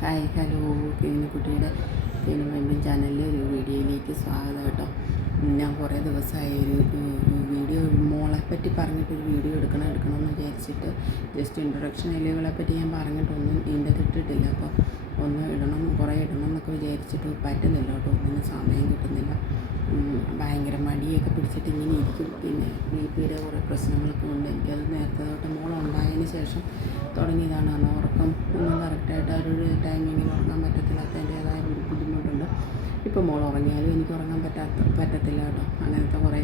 Hi hello കുട്ടിയുടെ വീണ്ടും ചാനലിലെ ഒരു വീഡിയോയിലേക്ക് സ്വാഗതം കേട്ടോ. ഞാൻ കുറേ ദിവസമായി ഒരു വീഡിയോ മോളെപ്പറ്റി പറഞ്ഞിട്ടൊരു വീഡിയോ എടുക്കണമെന്ന് വിചാരിച്ചിട്ട് ജസ്റ്റ് ഇൻട്രൊഡക്ഷൻ എല്ലുകളെപ്പറ്റി ഞാൻ പറഞ്ഞിട്ടൊന്നും ഇതിൻ്റെ ഇട്ടിട്ടില്ല. അപ്പോൾ ഒന്ന് കുറേ ഇടണം എന്നൊക്കെ വിചാരിച്ചിട്ട് പറ്റുന്നില്ല കേട്ടോ. ഒന്നിനും സമയം കിട്ടുന്നില്ല. ഭയങ്കര മടിയൊക്കെ പിടിച്ചിട്ട് ഇങ്ങനെ ഇരിക്കും. പിന്നെ ബിപിയുടെ കുറേ പ്രശ്നങ്ങളൊക്കെ ഉണ്ട്. എനിക്കത് നേരത്തെ തൊട്ട് മോളുണ്ടായതിന് ശേഷം തുടങ്ങിയതാണ്. കാരണം ഉറക്കം ഒന്നും കറക്റ്റായിട്ട് ആ ഒരു ടൈമിങ്ങിൽ ഉറങ്ങാൻ പറ്റത്തില്ലാത്തതിൻ്റേതായ ഒരു ബുദ്ധിമുട്ടുണ്ട്. ഇപ്പോൾ മോൾ ഉറങ്ങിയാലും എനിക്ക് ഉറങ്ങാൻ പറ്റത്തില്ല കേട്ടോ. അങ്ങനത്തെ കുറേ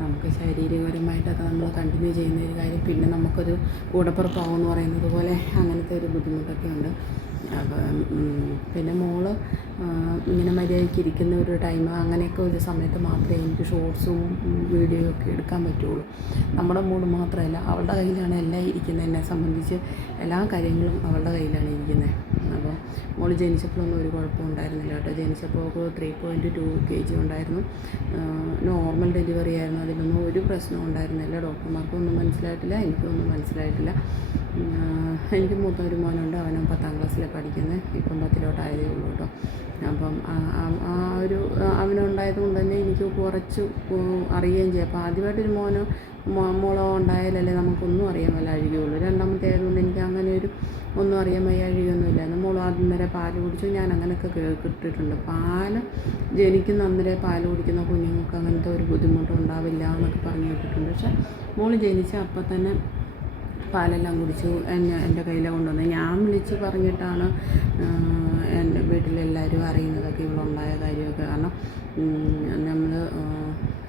നമുക്ക് ശാരീരികപരമായിട്ടൊക്കെ നമ്മൾ കണ്ടിന്യൂ ചെയ്യുന്ന ഒരു കാര്യം, പിന്നെ നമുക്കൊരു കൂടപ്പുറപ്പാവെന്ന് പറയുന്നത് പോലെ അങ്ങനത്തെ ഒരു ബുദ്ധിമുട്ടൊക്കെ ഉണ്ട്. അപ്പം പിന്നെ മോള് ഇങ്ങനെ മര്യാദയ്ക്ക് ഇരിക്കുന്ന ഒരു ടൈം അങ്ങനെയൊക്കെ ഒരു സമയത്ത് മാത്രമേ എനിക്ക് ഷോർട്സും വീഡിയോ ഒക്കെ എടുക്കാൻ പറ്റുള്ളൂ. നമ്മുടെ മൂഡ് മാത്രമല്ല, അവളുടെ കയ്യിലാണ് എല്ലാം ഇരിക്കുന്നത്. എന്നെ സംബന്ധിച്ച് എല്ലാ കാര്യങ്ങളും അവളുടെ കയ്യിലാണ് ഇരിക്കുന്നത്. അപ്പോൾ മോള് ജനിച്ചപ്പോഴൊന്നും ഒരു കുഴപ്പമുണ്ടായിരുന്നില്ല കേട്ടോ. ജനിച്ചപ്പോൾ 3.2 kg ഉണ്ടായിരുന്നു. നോർമൽ ഡെലിവറി ആയിരുന്നു. അതിലൊന്നും ഒരു പ്രശ്നവും ഉണ്ടായിരുന്നില്ല. ഡോക്ടർമാർക്കും ഒന്നും മനസ്സിലായിട്ടില്ല, എനിക്കൊന്നും മനസ്സിലായിട്ടില്ല. എനിക്ക് മൂത്ത ഒരു മോനുണ്ട്. അവനും 10ാം ക്ലാസ്സിലാണ് പഠിക്കുന്നത്. ഇപ്പം 10ായതേ ഉള്ളൂ കേട്ടോ. അപ്പം ആ ഒരു അവനുണ്ടായത് കൊണ്ട് തന്നെ എനിക്ക് കുറച്ച് അറിയുകയും ചെയ്യും. അപ്പോൾ ആദ്യമായിട്ടൊരു മോളോ ഉണ്ടായാലല്ലേ നമുക്കൊന്നും അറിയാൻ വല്ല അഴുകുള്ളൂ. രണ്ടാമത്തെ ആയതുകൊണ്ട് എനിക്ക് അങ്ങനെ ഒരു ഒന്നും അറിയാൻ വയ്യ, അഴുകൊന്നുമില്ലായിരുന്നു. മോൾ അന്നേരം പാല് കുടിച്ചു. ഞാൻ അങ്ങനെയൊക്കെ കേട്ടിട്ടുണ്ട്. ജനിക്കുന്ന അന്നേരം പാല് കുടിക്കുന്ന കുഞ്ഞുങ്ങൾക്ക് അങ്ങനത്തെ ഒരു ബുദ്ധിമുട്ടും ഉണ്ടാവില്ല എന്നൊക്കെ പറഞ്ഞു കേട്ടിട്ടുണ്ട്. പക്ഷേ മോൾ ജനിച്ച അപ്പം തന്നെ പാലെല്ലാം കുടിച്ചു. എൻ്റെ കയ്യിലെ കൊണ്ടുവന്ന് ഞാൻ വിളിച്ച് പറഞ്ഞിട്ടാണ് എൻ്റെ വീട്ടിലെല്ലാവരും അറിയുന്നതൊക്കെ ഇവളുണ്ടായ കാര്യമൊക്കെ. കാരണം നമ്മൾ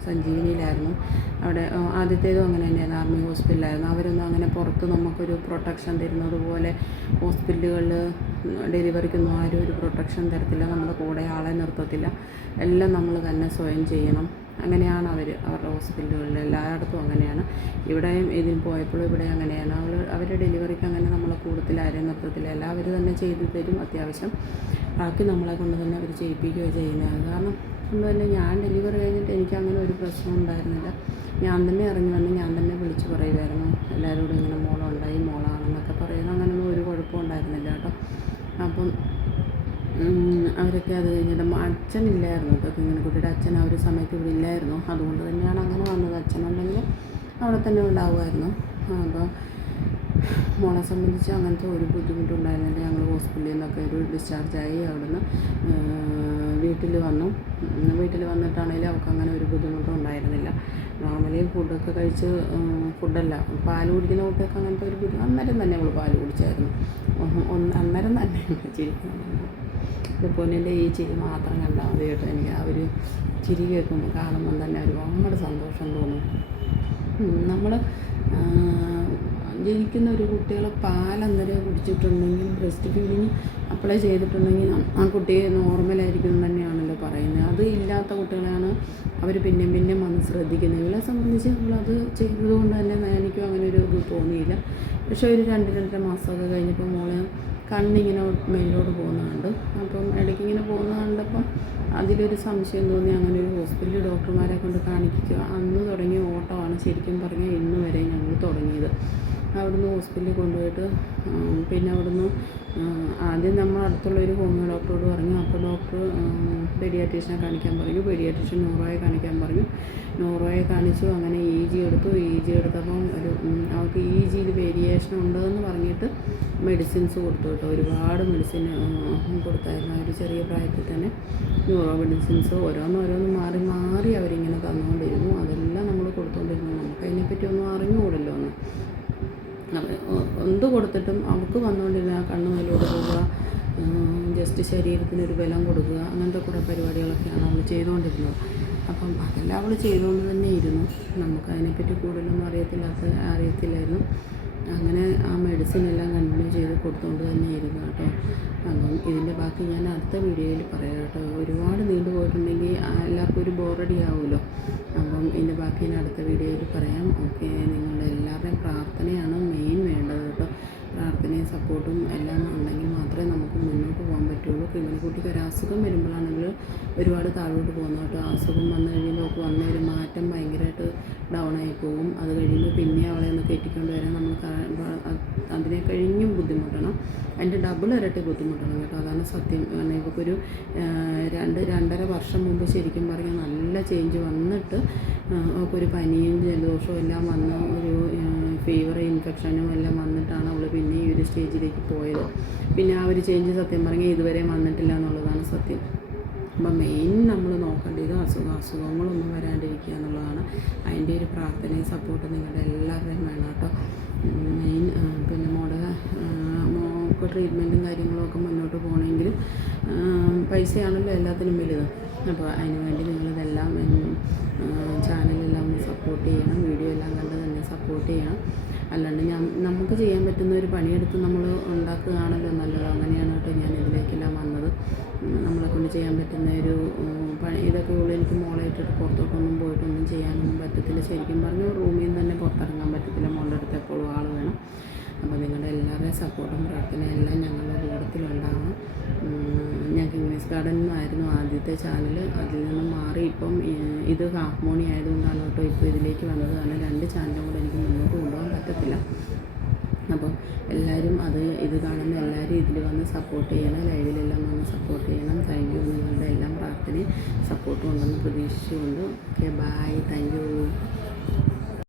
സഞ്ജീവനിയിലായിരുന്നു. അവിടെ ആദ്യത്തേതും അങ്ങനെ തന്നെയായിരുന്നു. ആർമി ഹോസ്പിറ്റലായിരുന്നു. അവരൊന്നും അങ്ങനെ പുറത്ത് നമുക്കൊരു പ്രൊട്ടക്ഷൻ തരുന്നത് പോലെ ഹോസ്പിറ്റലുകളിൽ ഡെലിവറിക്കൊന്നും ആരും ഒരു പ്രൊട്ടക്ഷൻ തരത്തില്ല. നമ്മുടെ കൂടെ ആളെ നിർത്തത്തില്ല. എല്ലാം നമ്മൾ തന്നെ സ്വയം ചെയ്യണം. അങ്ങനെയാണ് അവരുടെ ഹോസ്പിറ്റലുകളിൽ എല്ലായിടത്തും അങ്ങനെയാണ്. ഇവിടെയും ഇതിന് പോയപ്പോഴും ഇവിടെ അങ്ങനെയാണ്. അവരുടെ ഡെലിവറിക്ക് അങ്ങനെ നമ്മളെ കൂടുതൽ ആരെയും നിർത്തത്തില്ല. എല്ലാവരും തന്നെ ചെയ്തു തരും അത്യാവശ്യം. ബാക്കി നമ്മളെ കൊണ്ട് തന്നെ അവർ ചെയ്യിപ്പിക്കുകയോ ചെയ്യുന്നത്. കാരണം കൊണ്ട് തന്നെ ഞാൻ ഡെലിവറി കഴിഞ്ഞിട്ട് എനിക്ക് അങ്ങനെ ഒരു പ്രശ്നം ഉണ്ടായിരുന്നില്ല. ഞാൻ തന്നെ ഇറങ്ങി വന്ന് ഞാൻ തന്നെ വിളിച്ച് പറയുമായിരുന്നു എല്ലാവരോടും ഇങ്ങനെ മോളുണ്ടായി, മോളാണെന്നൊക്കെ പറയുന്നു. അങ്ങനെയൊന്നും ഒരു കുഴപ്പമുണ്ടായിരുന്നില്ല കേട്ടോ. അപ്പം അവരൊക്കെ അത് കഴിഞ്ഞിട്ട് അച്ഛനില്ലായിരുന്നു കേട്ടോ. ഇങ്ങനെ കുട്ടിയുടെ അച്ഛൻ ആ ഒരു സമയത്ത് ഇവിടെ ഇല്ലായിരുന്നു. അതുകൊണ്ട് തന്നെയാണ് അങ്ങനെ വന്നത്. അച്ഛനുണ്ടെങ്കിൽ അവിടെ തന്നെ ഉണ്ടാവുമായിരുന്നു. അപ്പോൾ മോളെ സംബന്ധിച്ച് അങ്ങനത്തെ ഒരു ബുദ്ധിമുട്ടുണ്ടായിരുന്നില്ല. ഞങ്ങൾ ഹോസ്പിറ്റലിൽ നിന്നൊക്കെ ഒരു ഡിസ്ചാർജായി അവിടുന്ന് വീട്ടിൽ വന്നിട്ടാണെങ്കിലും അവൾക്ക് അങ്ങനെ ഒരു ബുദ്ധിമുട്ടും ഉണ്ടായിരുന്നില്ല. നോർമലി ഫുഡൊക്കെ കഴിച്ച് ഫുഡല്ല പാല് കുടിക്കുന്ന കുട്ടിയൊക്കെ അങ്ങനത്തെ ഒരു അന്നേരം തന്നെ അവൾ പാല് കുടിച്ചായിരുന്നു. അന്നേരം തന്നെ ചിരിക്കുന്നത് പൊന്നിൻ്റെ ഈ ചിരി മാത്രം കണ്ടാൽ മതി കേട്ടോ. എനിക്ക് ആ ഒരു ചിരി കാണുമ്പം തന്നെ ഒരുപാട് സന്തോഷം തോന്നും. നമ്മൾ ജനിക്കുന്ന ഒരു കുട്ടികളെ പാലന്നേരം കുടിച്ചിട്ടുണ്ടെങ്കിൽ ബ്രസ്റ്റ് ഫീഡിങ് അപ്ലൈ ചെയ്തിട്ടുണ്ടെങ്കിൽ ആ കുട്ടിയെ നോർമലായിരിക്കും തന്നെയാണല്ലോ പറയുന്നത്. അത് ഇല്ലാത്ത കുട്ടികളാണ് അവർ പിന്നെയും വന്ന് ശ്രദ്ധിക്കുന്നത്. ഇവളെ സംബന്ധിച്ച് നമ്മളത് ചെയ്തതുകൊണ്ട് തന്നെ എനിക്കും അങ്ങനെ ഒരു ഇത് തോന്നിയില്ല. പക്ഷേ ഒരു 2-2.5 മാസമൊക്കെ കഴിഞ്ഞപ്പോൾ മോള് കണ്ണിങ്ങനെ മേലോട്ട് പോകുന്നുണ്ട്. അപ്പം ഇടയ്ക്കിങ്ങനെ പോകുന്നത് കണ്ടപ്പം അതിലൊരു സംശയം തോന്നി. അങ്ങനെ ഒരു ഹോസ്പിറ്റലിൽ ഡോക്ടർമാരെ കൊണ്ട് കാണിക്കുക. അന്ന് തുടങ്ങിയ ഓട്ടമാണ് ശരിക്കും പറഞ്ഞാൽ ഇന്ന് വരെ ഞങ്ങൾ തുടങ്ങിയത്. അവിടുന്ന് ഹോസ്പിറ്റലിൽ കൊണ്ടുപോയിട്ട് പിന്നെ അവിടുന്ന് ആദ്യം നമ്മൾ അടുത്തുള്ളൊരു ഹോമിയോ ഡോക്ടറോട് പറഞ്ഞു. അപ്പോൾ ഡോക്ടർ പീഡിയാട്രീഷ്യനെ കാണിക്കാൻ പറഞ്ഞു. പീഡിയാട്രീഷ്യൻ ന്യൂറോയെ കാണിക്കാൻ പറഞ്ഞു. ന്യൂറോയെ കാണിച്ചു. അങ്ങനെ EG എടുത്തപ്പം അവർക്ക് EGയിൽ വേരിയേഷൻ ഉണ്ടെന്ന് പറഞ്ഞിട്ട് മെഡിസിൻസ് കൊടുത്തു കേട്ടോ. ഒരുപാട് മെഡിസിൻ കൊടുത്തായിരുന്നു. ഒരു ചെറിയ പ്രായത്തിൽ തന്നെ ന്യൂറോ മെഡിസിൻസ് ഓരോന്ന് മാറി അവരിങ്ങനെ തന്നുകൊണ്ടിരുന്നു. അതെല്ലാം നമ്മൾ കൊടുത്തുകൊണ്ടിരുന്നു. നമുക്ക് അതിനെപ്പറ്റി ഒന്നും അറിഞ്ഞുകൂടല്ലോ ഒന്ന്. എന്ത് കൊടുത്തിട്ടും അവൾക്ക് വന്നുകൊണ്ടിരുന്ന ആ കണ്ണ് മേലോട്ട് പോവുക, ജസ്റ്റ് ശരീരത്തിനൊരു ബലം കൊടുക്കുക, അങ്ങനത്തെ കുറേ പരിപാടികളൊക്കെയാണ് അവൾ ചെയ്തുകൊണ്ടിരുന്നത്. അപ്പം അതെല്ലാം അവൾ ചെയ്തുകൊണ്ട് തന്നെ ഇരുന്നു. നമുക്ക് അതിനെപ്പറ്റി കൂടുതലൊന്നും അറിയത്തില്ലായിരുന്നു. അങ്ങനെ ആ മെഡിസിൻ എല്ലാം കണ്ടിന്യൂ ചെയ്ത് കൊടുത്തുകൊണ്ട് തന്നെ ഇരുന്നു കേട്ടോ. അപ്പം ഇതിൻ്റെ ബാക്കി ഞാൻ അടുത്ത വീഡിയോയിൽ പറയാം കേട്ടോ. ഒരുപാട് നീണ്ടു പോയിട്ടുണ്ടെങ്കിൽ എല്ലാവർക്കും ഒരു ബോറടി ആവുമല്ലോ. അപ്പം ഇതിൻ്റെ ബാക്കി ഞാൻ അടുത്ത വീഡിയോയിൽ പറയാം. ഓക്കെ, നിങ്ങളുടെ എല്ലാവരുടെയും പ്രാർത്ഥനയാണ് മെയിൻ വേണ്ടത് കേട്ടോ. പ്രാർത്ഥനയും സപ്പോർട്ടും എല്ലാം ഉണ്ടെങ്കിൽ മാത്രമേ നമുക്ക് മുന്നോട്ട് പോകാൻ പറ്റുള്ളൂ. കുട്ടിക്ക് ഒരു അസുഖം വരുമ്പോഴാണെങ്കിൽ ഒരുപാട് താഴോട്ട് പോകുന്നു കേട്ടോ. അസുഖം വന്നു കഴിയുമ്പോൾ വന്ന ഒരു മാറ്റം ഭയങ്കരമായിട്ട് ഡൗണായി പോകും. അത് കഴിയുമ്പോൾ പിന്നെ അവളെ ഒന്ന് കയറ്റിക്കൊണ്ട് വരാൻ നമ്മൾ അതിനെ കഴിഞ്ഞും ബുദ്ധിമുട്ടണം. അതിൻ്റെ ഡബിൾ ഇരട്ടി ബുദ്ധിമുട്ടാണ് കേട്ടോ. അതാണ് സത്യം. കാരണം ഇവൾക്കൊരു 2-2.5 വർഷം മുമ്പ് ശരിക്കും പറഞ്ഞാൽ നല്ല ചേഞ്ച് വന്നിട്ട് അവൾക്കൊരു പനിയും ജലദോഷവും എല്ലാം വന്ന് ഒരു ഫീവർ ഇൻഫെക്ഷനും എല്ലാം വന്നിട്ടാണ് അവൾ പിന്നെ ഈ ഒരു സ്റ്റേജിലേക്ക് പോയത്. പിന്നെ ആ ഒരു ചേഞ്ച് സത്യം പറഞ്ഞാൽ ഇതുവരെ വന്നിട്ടില്ല എന്നുള്ളതാണ് സത്യം. അപ്പം മെയിൻ നമ്മൾ നോക്കേണ്ടത് അസുഖങ്ങളൊന്നും വരാണ്ടിരിക്കുക എന്നുള്ളതാണ്. അതിൻ്റെ ഒരു പ്രാർത്ഥനയും സപ്പോർട്ടും നിങ്ങളുടെ എല്ലാവരുടെയും വേണം കേട്ടോ. മെയിൻ പിന്നെ മോൾക്ക് ട്രീറ്റ്മെൻറ്റും കാര്യങ്ങളൊക്കെ മുന്നോട്ട് പോകണമെങ്കിൽ പൈസയാണല്ലോ എല്ലാത്തിനും വലുത്. അപ്പോൾ അതിന് വേണ്ടി നിങ്ങളിതെല്ലാം ചാനലെല്ലാം ഒന്ന് സപ്പോർട്ട് ചെയ്യണം, വീഡിയോ എല്ലാം കണ്ട് തന്നെ സപ്പോർട്ട് ചെയ്യണം. അല്ലാണ്ട് നമുക്ക് ചെയ്യാൻ പറ്റുന്ന ഒരു പണിയെടുത്ത് നമ്മൾ ഉണ്ടാക്കുകയാണല്ലോ നല്ലത്. അങ്ങനെയാണ് കേട്ടോ ഞാൻ ഇതിലേക്കെല്ലാം വന്നത്. നമ്മളെ കൊണ്ട് ചെയ്യാൻ പറ്റുന്ന ഒരു പണി ഇതൊക്കെ ഉള്ളൂ. എനിക്ക് മോളായിട്ടിട്ട് പുറത്തോട്ടൊന്നും പോയിട്ടൊന്നും ചെയ്യാനൊന്നും പറ്റത്തില്ല. ശരിക്കും പറഞ്ഞാൽ റൂമിൽ നിന്ന് തന്നെ പുറത്തിറങ്ങാൻ പറ്റത്തില്ല. മോളുടെ അടുത്ത് എപ്പോഴും ആൾ വേണം. അപ്പോൾ നിങ്ങളുടെ എല്ലാവരുടെയും സപ്പോർട്ടും പ്രാർത്ഥനയും എല്ലാം ഞങ്ങളുടെ കൂട്ടത്തിലുണ്ടാവണം. ഞങ്ങൾക്ക് ഇംഗ്ലീഷ് ഗാർഡൻ എന്നായിരുന്നു ആദ്യത്തെ ചാനൽ. അതിൽ നിന്നും മാറി ഇപ്പം ഇത് ഹാഫ് മോണി ആയതുകൊണ്ടാണ് കേട്ടോ ഇപ്പോൾ ഇതിലേക്ക് വന്നത്. കാരണം 2 ചാനലും കൂടെ എനിക്ക് മുന്നോട്ട് കൊണ്ടുപോകാൻ പറ്റത്തില്ല. അപ്പം എല്ലാവരും ഇത് കാണുന്ന എല്ലാവരും ഇതിൽ വന്ന് സപ്പോർട്ട് ചെയ്യണം, ലൈവിലെല്ലാം വന്ന് സപ്പോർട്ട് ചെയ്യണം. Thank you. നിങ്ങളുടെ എല്ലാം പ്രാർത്ഥനയും സപ്പോർട്ടും ഉണ്ടെന്ന് പ്രതീക്ഷിച്ചുകൊണ്ട് ഓക്കെ, ബൈ, താങ്ക് യു.